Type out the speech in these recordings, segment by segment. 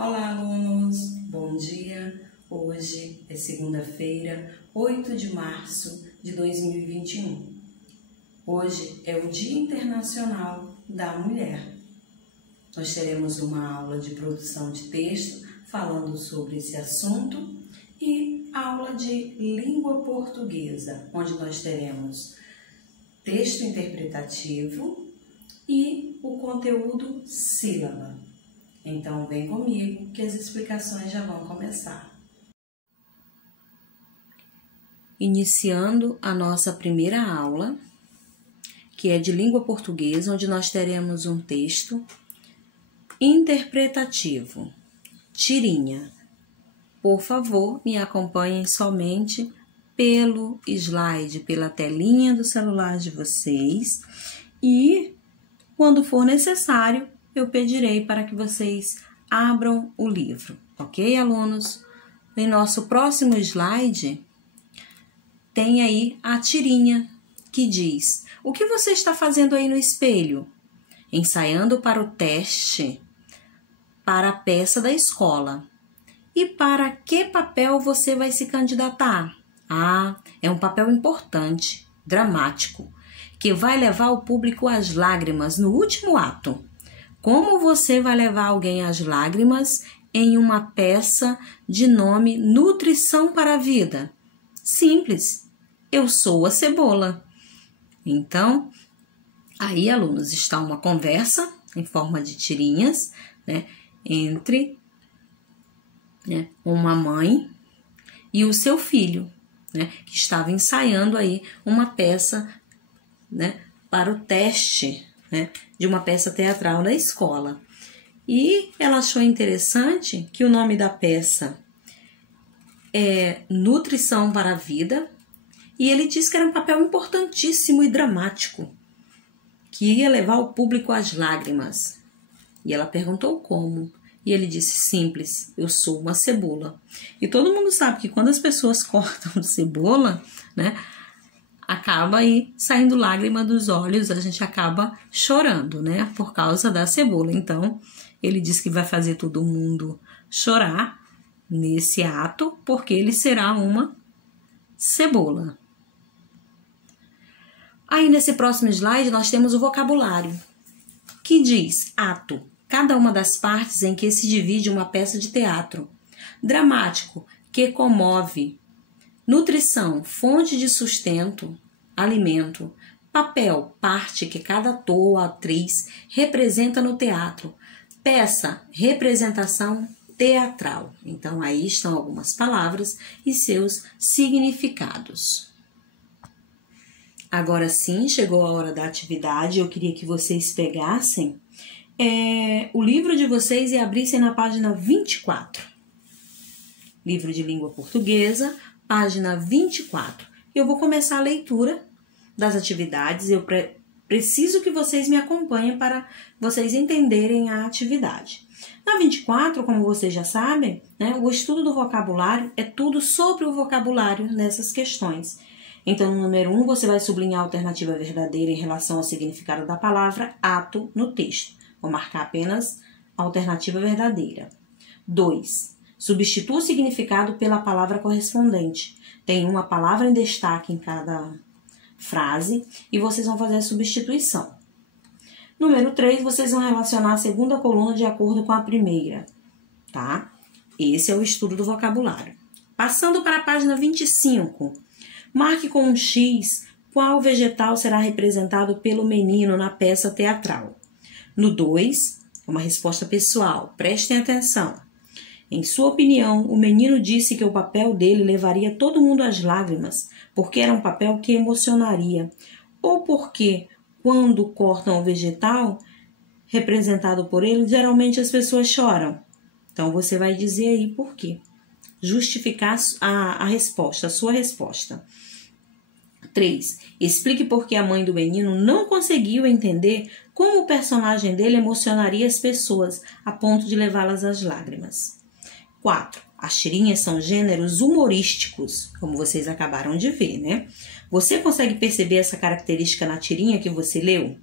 Olá, alunos! Bom dia! Hoje é segunda-feira, 8 de março de 2021. Hoje é o Dia Internacional da Mulher. Nós teremos uma aula de produção de texto falando sobre esse assunto e aula de língua portuguesa, onde nós teremos texto interpretativo e o conteúdo sílaba. Então, vem comigo que as explicações já vão começar. Iniciando a nossa primeira aula, que é de língua portuguesa, onde nós teremos um texto interpretativo. Tirinha. Por favor, me acompanhem somente pelo slide, pela telinha do celular de vocês e, quando for necessário, eu pedirei para que vocês abram o livro, ok, alunos? Em nosso próximo slide, tem aí a tirinha que diz: o que você está fazendo aí no espelho? Ensaiando para o teste, para a peça da escola. E para que papel você vai se candidatar? Ah, é um papel importante, dramático, que vai levar o público às lágrimas no último ato. Como você vai levar alguém às lágrimas em uma peça de nome Nutrição para a Vida? Simples, eu sou a cebola. Então, aí, alunos, está uma conversa em forma de tirinhas, entre uma mãe e o seu filho, que estava ensaiando aí uma peça, para o teste, de uma peça teatral na escola. E ela achou interessante que o nome da peça é Nutrição para a Vida, e ele disse que era um papel importantíssimo e dramático, que ia levar o público às lágrimas. E ela perguntou como, e ele disse: simples, eu sou uma cebola. E todo mundo sabe que quando as pessoas cortam cebola, acaba aí saindo lágrima dos olhos, a gente acaba chorando, por causa da cebola. Então, ele diz que vai fazer todo mundo chorar nesse ato, porque ele será uma cebola. Aí, nesse próximo slide, nós temos o vocabulário, que diz: ato, cada uma das partes em que se divide uma peça de teatro. Dramático, que comove. Nutrição, fonte de sustento, alimento. Papel, parte que cada ator ou atriz representa no teatro. Peça, representação teatral. Então, aí estão algumas palavras e seus significados. Agora sim, chegou a hora da atividade. Eu queria que vocês pegassem o livro de vocês e abrissem na página 24. Livro de língua portuguesa, página 24. Eu vou começar a leitura das atividades. Eu preciso que vocês me acompanhem para vocês entenderem a atividade. Na 24, como vocês já sabem, o estudo do vocabulário é tudo sobre o vocabulário nessas questões. Então, no número 1, você vai sublinhar a alternativa verdadeira em relação ao significado da palavra ato no texto. Vou marcar apenas a alternativa verdadeira. 2. Substitua o significado pela palavra correspondente. Tem uma palavra em destaque em cada frase e vocês vão fazer a substituição. Número 3, vocês vão relacionar a segunda coluna de acordo com a primeira, tá? Esse é o estudo do vocabulário. Passando para a página 25, marque com um X qual vegetal será representado pelo menino na peça teatral. No 2, uma resposta pessoal, prestem atenção. Em sua opinião, o menino disse que o papel dele levaria todo mundo às lágrimas, porque era um papel que emocionaria, ou porque, quando cortam o vegetal representado por ele, geralmente as pessoas choram. Então, você vai dizer aí por quê. Justificar a resposta, a sua resposta. 3. Explique por que a mãe do menino não conseguiu entender como o personagem dele emocionaria as pessoas a ponto de levá-las às lágrimas. 4. As tirinhas são gêneros humorísticos, como vocês acabaram de ver, Você consegue perceber essa característica na tirinha que você leu?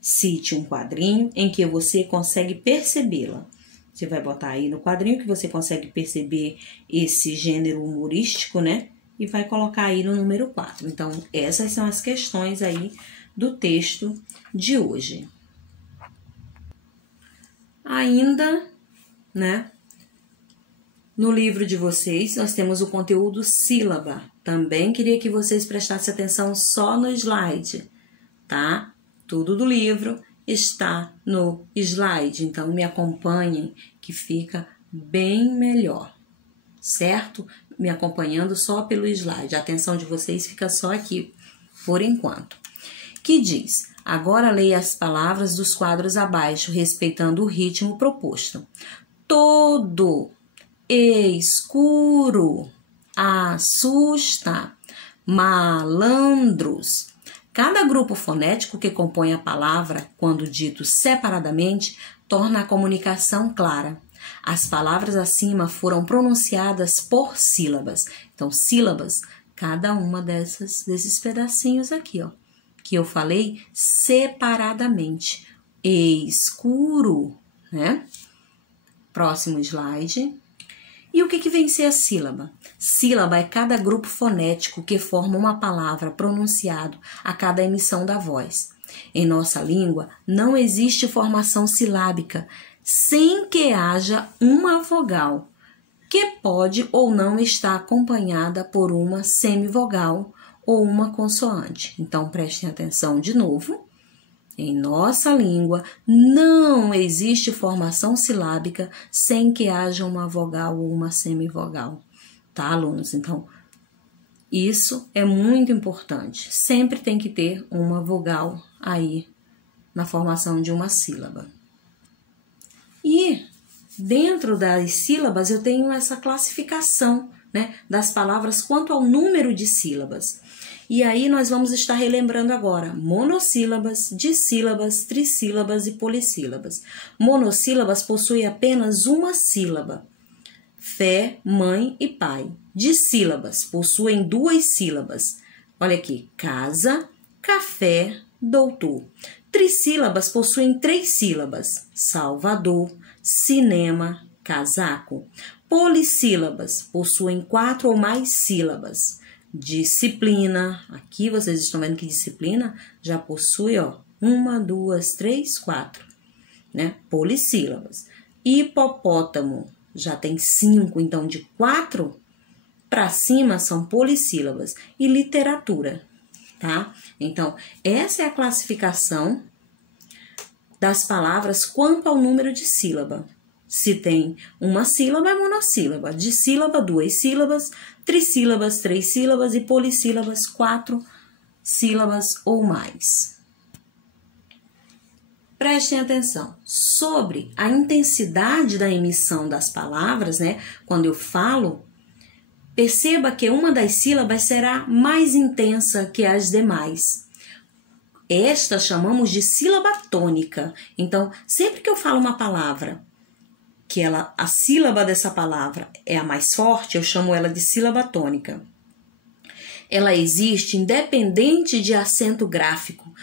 Cite um quadrinho em que você consegue percebê-la. Você vai botar aí no quadrinho que você consegue perceber esse gênero humorístico, né? E vai colocar aí no número 4. Então, essas são as questões aí do texto de hoje. Ainda, né? No livro de vocês, nós temos o conteúdo sílaba. Também queria que vocês prestassem atenção só no slide, tá? Tudo do livro está no slide, então me acompanhem que fica bem melhor, certo? Me acompanhando só pelo slide. A atenção de vocês fica só aqui, por enquanto. Que diz: agora leia as palavras dos quadros abaixo, respeitando o ritmo proposto. Todo, escuro, assusta, malandros. Cada grupo fonético que compõe a palavra, quando dito separadamente, torna a comunicação clara. As palavras acima foram pronunciadas por sílabas. Então, sílabas, cada uma desses pedacinhos aqui, ó, que eu falei separadamente. Escuro, né? Próximo slide. E o que vem ser a sílaba? Sílaba é cada grupo fonético que forma uma palavra pronunciado a cada emissão da voz. Em nossa língua, não existe formação silábica sem que haja uma vogal, que pode ou não estar acompanhada por uma semivogal ou uma consoante. Então, prestem atenção de novo. Em nossa língua, não existe formação silábica sem que haja uma vogal ou uma semivogal. Tá, alunos? Então, isso é muito importante. Sempre tem que ter uma vogal aí na formação de uma sílaba. E dentro das sílabas eu tenho essa classificação, né, das palavras quanto ao número de sílabas. E aí nós vamos estar relembrando agora monossílabas, dissílabas, trissílabas e polissílabas. Monossílabas possuem apenas uma sílaba: fé, mãe e pai. Dissílabas possuem 2 sílabas. Olha aqui: casa, café, doutor. Trissílabas possuem 3 sílabas: Salvador, cinema, casaco. Polissílabas possuem 4 ou mais sílabas: disciplina. Aqui vocês estão vendo que disciplina já possui, ó, 1, 2, 3, 4, né? Polissílabas. Hipopótamo já tem 5, então de 4 para cima são polissílabas. E literatura, tá? Então, essa é a classificação das palavras quanto ao número de sílaba. Se tem uma sílaba, é monossílaba. Dissílaba, 2 sílabas. Trissílabas, 3 sílabas. E polissílabas, 4 sílabas ou mais. Prestem atenção. Sobre a intensidade da emissão das palavras, né? Quando eu falo, perceba que uma das sílabas será mais intensa que as demais. Esta chamamos de sílaba tônica. Então, sempre que eu falo uma palavra que a sílaba dessa palavra é a mais forte, eu chamo ela de sílaba tônica. Ela existe independente de acento gráfico.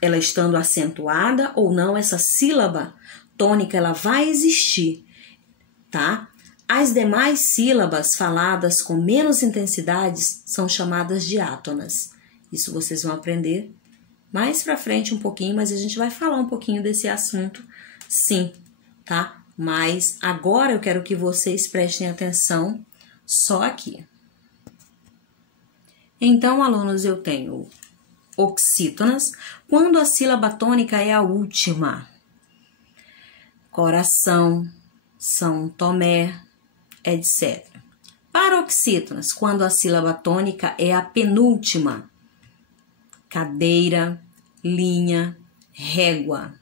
Ela estando acentuada ou não, essa sílaba tônica ela vai existir, tá? As demais sílabas faladas com menos intensidades são chamadas diátonas. Isso vocês vão aprender mais pra frente um pouquinho, mas a gente vai falar um pouquinho desse assunto, sim, tá? Mas agora eu quero que vocês prestem atenção só aqui. Então, alunos, eu tenho oxítonas, quando a sílaba tônica é a última. Coração, São Tomé, etc. Paroxítonas, quando a sílaba tônica é a penúltima. Cadeira, linha, régua.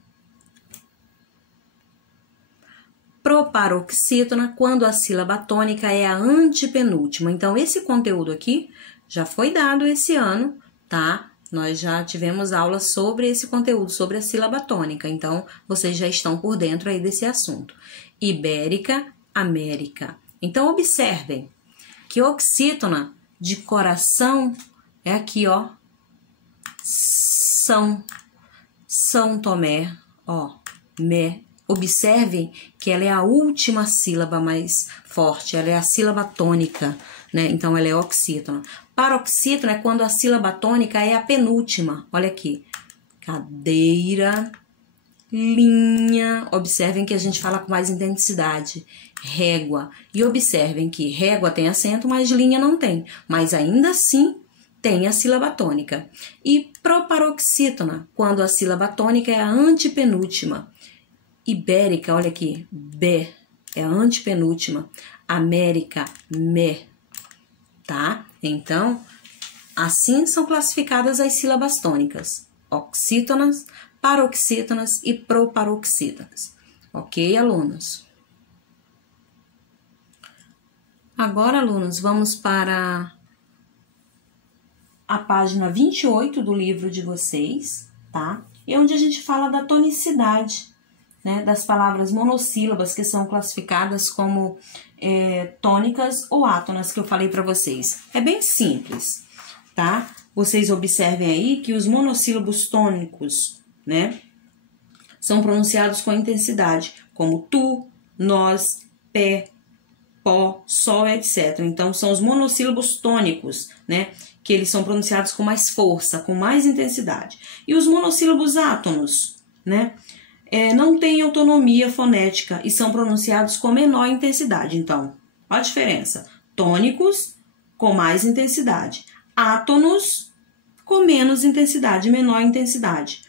Proparoxítona, quando a sílaba tônica é a antepenúltima. Então, esse conteúdo aqui já foi dado esse ano, tá? Nós já tivemos aula sobre esse conteúdo, sobre a sílaba tônica. Então, vocês já estão por dentro aí desse assunto. Ibérica, América. Então, observem que oxítona de coração é aqui, ó. São Tomé, ó, Observem que ela é a última sílaba mais forte, ela é a sílaba tônica, né? Então, ela é oxítona. Paroxítona é quando a sílaba tônica é a penúltima. Olha aqui. Cadeira, linha. Observem que a gente fala com mais intensidade. Régua. E observem que régua tem acento, mas linha não tem. Mas ainda assim tem a sílaba tônica. E proparoxítona, quando a sílaba tônica é a antepenúltima. Ibérica, olha aqui, B, é a antepenúltima. América, me, tá? Então, assim são classificadas as sílabas tônicas. Oxítonas, paroxítonas e proparoxítonas. Ok, alunos? Agora, alunos, vamos para a página 28 do livro de vocês, tá? É onde a gente fala da tonicidade, né, das palavras monossílabas que são classificadas como tônicas ou átonas, que eu falei para vocês. É bem simples, tá? Vocês observem aí que os monossílabos tônicos, né, são pronunciados com intensidade, como tu, nós, pé, pó, sol, etc. Então, são os monossílabos tônicos, né, que eles são pronunciados com mais força, com mais intensidade. E os monossílabos átonos, né, não têm autonomia fonética e são pronunciados com menor intensidade. Então, olha a diferença. Tônicos com mais intensidade. Átonos com menos intensidade, menor intensidade.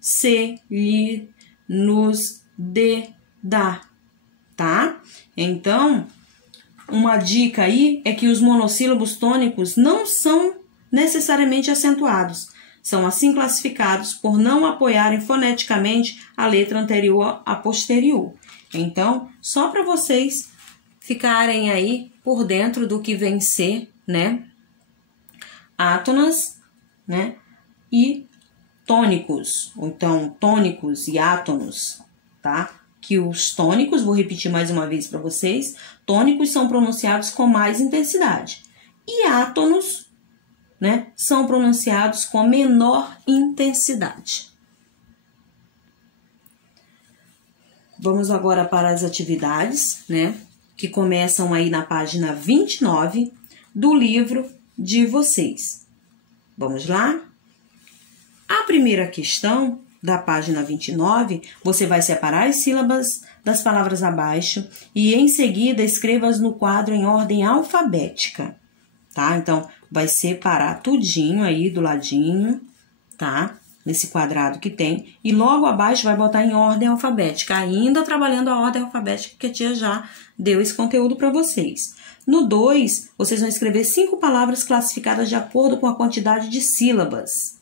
Se, li, nos, de, da. Tá? Então, uma dica aí é que os monossílabos tônicos não são necessariamente acentuados. São assim classificados por não apoiarem foneticamente a letra anterior à posterior. Então, só para vocês ficarem aí por dentro do que vem ser, né? Átonas, né? E tônicos, ou então tônicos e átonos, tá? Que os tônicos, vou repetir mais uma vez para vocês, tônicos são pronunciados com mais intensidade. E átonos, né, são pronunciados com menor intensidade. Vamos agora para as atividades, né, que começam aí na página 29 do livro de vocês. Vamos lá? A primeira questão da página 29, você vai separar as sílabas das palavras abaixo e em seguida escreva-as no quadro em ordem alfabética, tá? Então, vai separar tudinho aí do ladinho, tá? Nesse quadrado que tem. E logo abaixo vai botar em ordem alfabética, ainda trabalhando a ordem alfabética que a tia já deu esse conteúdo para vocês. No 2, vocês vão escrever 5 palavras classificadas de acordo com a quantidade de sílabas.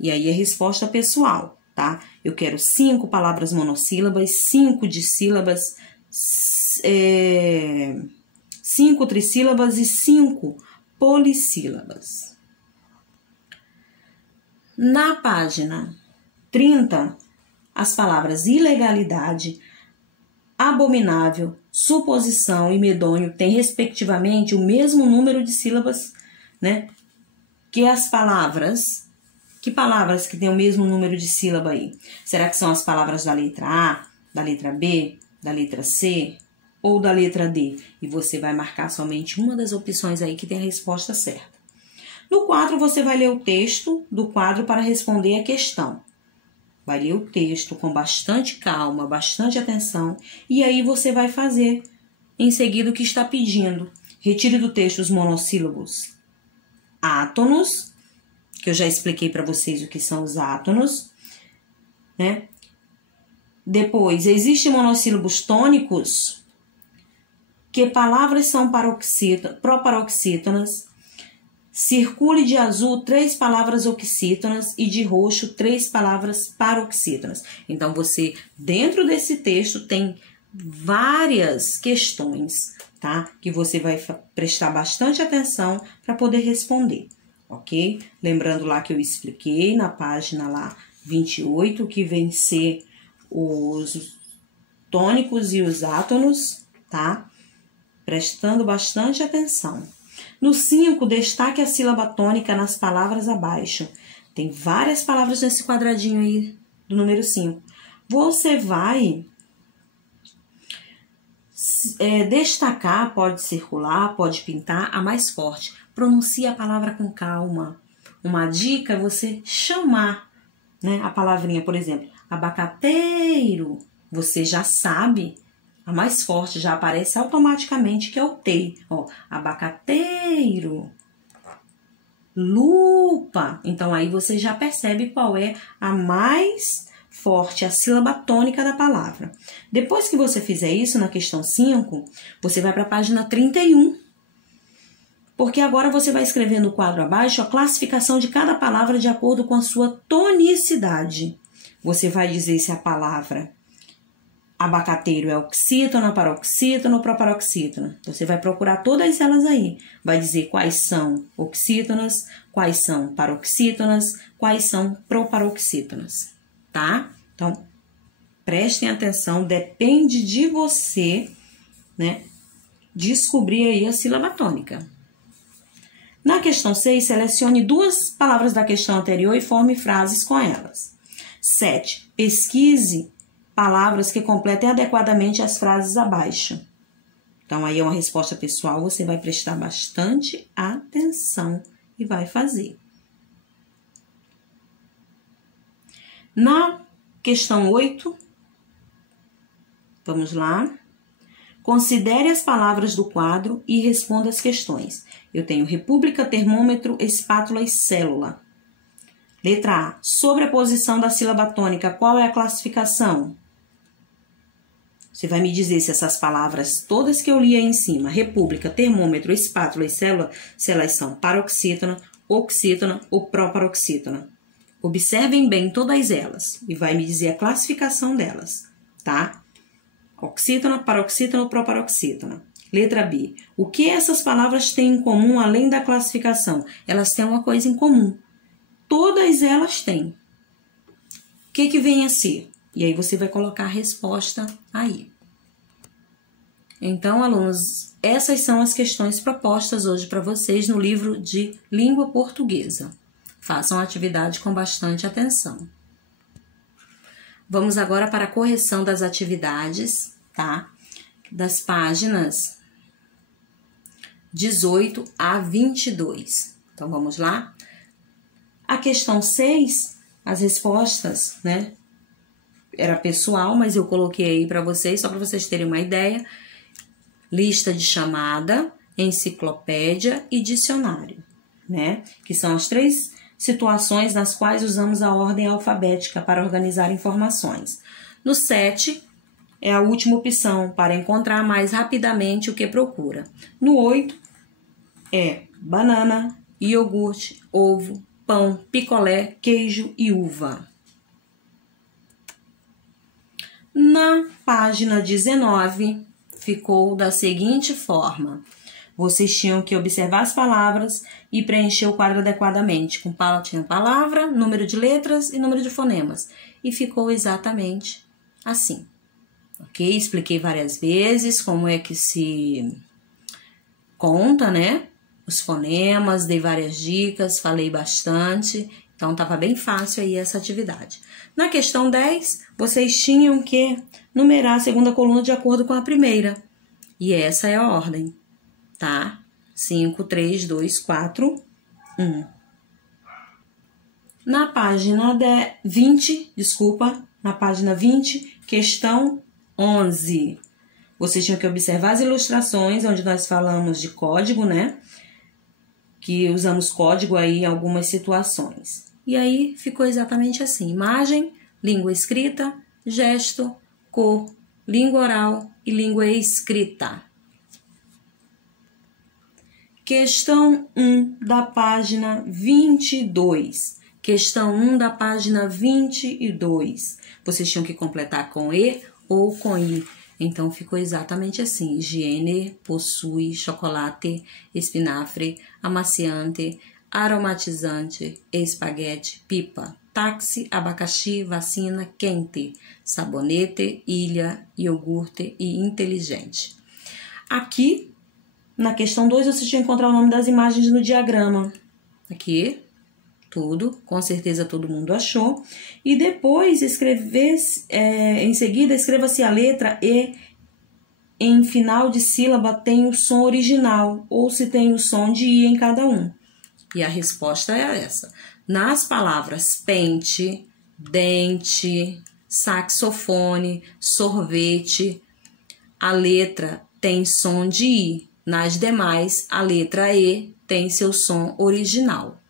E aí é resposta pessoal, tá? Eu quero 5 palavras monossílabas, 5 dissílabas, 5 trissílabas e 5 polissílabas. Na página 30, as palavras ilegalidade, abominável, suposição e medonho têm, respectivamente, o mesmo número de sílabas, né, que as palavras. Que palavras que têm o mesmo número de sílaba aí? Será que são as palavras da letra A, da letra B, da letra C ou da letra D? E você vai marcar somente uma das opções aí que tem a resposta certa. No quadro, você vai ler o texto do quadro para responder a questão. Vai ler o texto com bastante calma, bastante atenção, e aí você vai fazer em seguida o que está pedindo. Retire do texto os monossílabos átonos, que eu já expliquei para vocês o que são os átonos, né? Depois, existem monossílabos tônicos? Que palavras são proparoxítonas? Circule de azul 3 palavras oxítonas e de roxo 3 palavras paroxítonas. Então, você, dentro desse texto, tem várias questões, tá? Que você vai prestar bastante atenção para poder responder, ok? Lembrando lá que eu expliquei na página lá 28 que vem ser os tônicos e os átonos, tá? Prestando bastante atenção. No 5, destaque a sílaba tônica nas palavras abaixo. Tem várias palavras nesse quadradinho aí do número 5. Você vai destacar, pode circular, pode pintar a mais forte. Pronuncie a palavra com calma. Uma dica é você chamar, né, a palavrinha, por exemplo, abacateiro. Você já sabe, a mais forte já aparece automaticamente, que é o tei. Ó, abacateiro. Lupa. Então, aí você já percebe qual é a mais forte, a sílaba tônica da palavra. Depois que você fizer isso, na questão 5, você vai para a página 31. Porque agora você vai escrever no quadro abaixo a classificação de cada palavra de acordo com a sua tonicidade. Você vai dizer se a palavra abacateiro é oxítona, paroxítona ou proparoxítona. Você vai procurar todas elas aí. Vai dizer quais são oxítonas, quais são paroxítonas, quais são proparoxítonas, tá? Então, prestem atenção, depende de você, né, descobrir aí a sílaba tônica. Na questão 6, selecione 2 palavras da questão anterior e forme frases com elas. 7. Pesquise palavras que completem adequadamente as frases abaixo. Então, aí é uma resposta pessoal, você vai prestar bastante atenção e vai fazer. Na questão 8, vamos lá. Considere as palavras do quadro e responda as questões. Eu tenho república, termômetro, espátula e célula. Letra A. Sobre a posição da sílaba tônica, qual é a classificação? Você vai me dizer se essas palavras todas que eu li aí em cima, república, termômetro, espátula e célula, se elas são paroxítona, oxítona ou proparoxítona. Observem bem todas elas e vai me dizer a classificação delas, tá? Oxítona, paroxítona ou proparoxítona. Letra B. O que essas palavras têm em comum além da classificação? Elas têm uma coisa em comum. Todas elas têm. O que vem a ser? E aí você vai colocar a resposta aí. Então, alunos, essas são as questões propostas hoje para vocês no livro de Língua Portuguesa. Façam a atividade com bastante atenção. Vamos agora para a correção das atividades, tá? Das páginas 18 a 22. Então, vamos lá? A questão 6, as respostas, né? Era pessoal, mas eu coloquei aí para vocês, só para vocês terem uma ideia. Lista de chamada, enciclopédia e dicionário, né? Que são as 3 situações nas quais usamos a ordem alfabética para organizar informações. No 7, é a última opção para encontrar mais rapidamente o que procura. No 8, é banana, iogurte, ovo, pão, picolé, queijo e uva. Na página 19, ficou da seguinte forma. Vocês tinham que observar as palavras e preencher o quadro adequadamente. Tinha palavra, número de letras e número de fonemas. E ficou exatamente assim. Ok? Expliquei várias vezes como é que se conta, né? Os fonemas, dei várias dicas, falei bastante. Então, estava bem fácil aí essa atividade. Na questão 10, vocês tinham que numerar a segunda coluna de acordo com a primeira. E essa é a ordem, tá? 5, 3, 2, 4, 1. Na página 20, na página 20, questão 11. Vocês tinham que observar as ilustrações, onde nós falamos de código, né? Que usamos código aí em algumas situações. E aí ficou exatamente assim: imagem, língua escrita, gesto, cor, língua oral e língua escrita. Questão 1 da página 22. Questão 1 da página 22. Vocês tinham que completar com E ou com I. Então, ficou exatamente assim: higiene, possui, chocolate, espinafre, amaciante, aromatizante, espaguete, pipa, táxi, abacaxi, vacina, quente, sabonete, ilha, iogurte e inteligente. Aqui, na questão 2, você tinha que encontrar o nome das imagens no diagrama. Aqui, tudo, com certeza todo mundo achou. E depois, em seguida, escreva-se a letra E em final de sílaba tem o som original ou se tem o som de I em cada um. E a resposta é essa. Nas palavras pente, dente, saxofone, sorvete, a letra tem som de I. Nas demais, a letra E tem seu som original.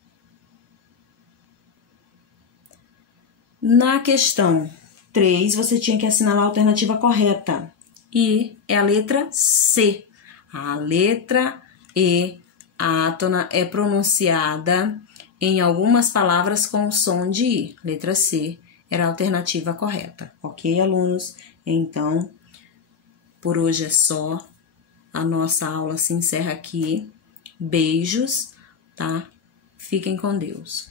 Na questão 3, você tinha que assinalar a alternativa correta. E é a letra C. A letra E átona é pronunciada em algumas palavras com o som de I. Letra C era a alternativa correta. Ok, alunos? Então, por hoje é só. A nossa aula se encerra aqui. Beijos, tá? Fiquem com Deus.